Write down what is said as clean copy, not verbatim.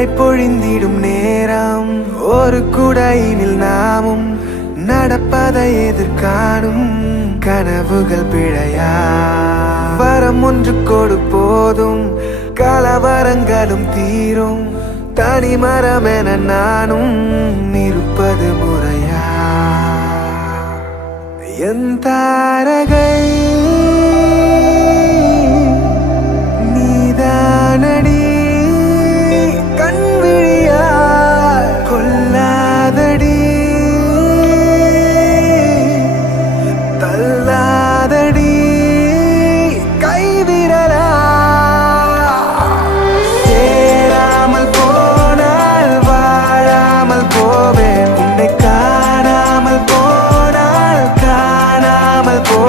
மழை பொழிந்திடும் நேரம் ஒரு குடையினில் நாமும் நடப்பதை எதிர்காணும் கனவுகள் பிழையா வரம் ஒன்று கொடு போதும் கலவரங்களும் தீரும் தனிமரம் என நானும் இருப்பது முறையா என் தாரகை நீதானடி கண்விழியா கொல்லாதடி தள்ளாதடி கைவிரலா சேராமல் போனால் வாழாமல் போவேன் உன்னை காணாமல் போனால் காணாமல் போ